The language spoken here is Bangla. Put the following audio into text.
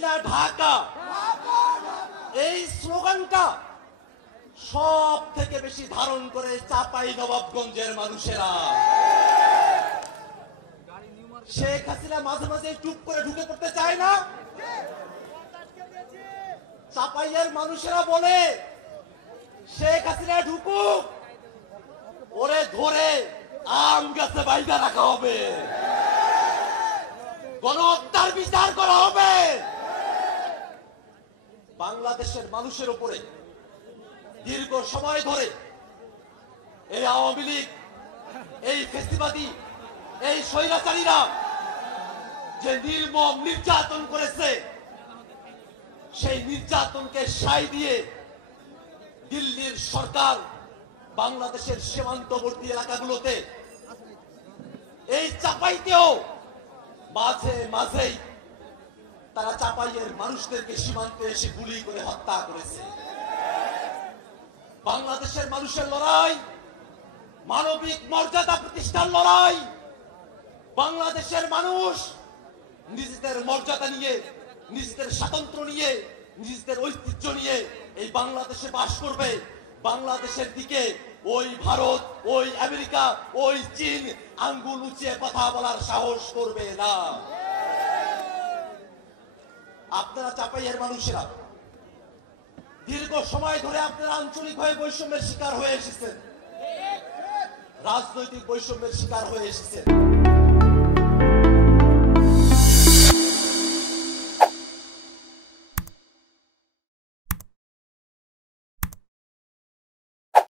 হাসিনা ঢাকা এই স্লোগানটা সব থেকে বেশি ধারণ করে চাপাই নবাবগঞ্জের মানুষেরা। শেখ হাসিনা মাঝে মাঝে চুপ করে ঢুকে পড়তে চায় না। চাপাইয়ের মানুষেরা বলে শেখ হাসিনা ঢুকুক, ওরে ধরে আম গাছে বাইধা রাখা হবে, গণহত্যার বিচার করা হবে। বাংলাদেশের মানুষের উপরে দীর্ঘ সময় ধরে এই আওয়ামী লীগ, এই ফ্যাসিবাদী, এই স্বৈরাচারীরা যে নির্মম নির্যাতন করেছে, সেই নির্যাতনকে সায় দিয়ে দিল্লির সরকার বাংলাদেশের সীমান্তবর্তী এলাকাগুলোতে, এই চাপাইতেও মাঝে মাঝেই তারা চাপাইয়ের মানুষদেরকে সীমান্তে এসে গুলি করে হত্যা করেছে। বাংলাদেশের মানুষের লড়াই মানবিক মর্যাদা প্রতিষ্ঠার লড়াই। বাংলাদেশের মানুষ নিজেদের মর্যাদা নিয়ে, নিজেদের স্বাতন্ত্র্য নিয়ে, নিজেদের ঐতিহ্য নিয়ে এই বাংলাদেশে বাস করবে। বাংলাদেশের দিকে ওই ভারত, ওই আমেরিকা, ওই চীন আঙ্গুল উঁচিয়ে কথা বলার সাহস করবে না। আপনারা চাপাইয়ের মানুষেরা দীর্ঘ সময় ধরে আপনারা আঞ্চলিকভাবে বৈষম্যের শিকার হয়ে এসেছেন, রাজনৈতিক বৈষম্যের শিকার হয়ে এসেছেন।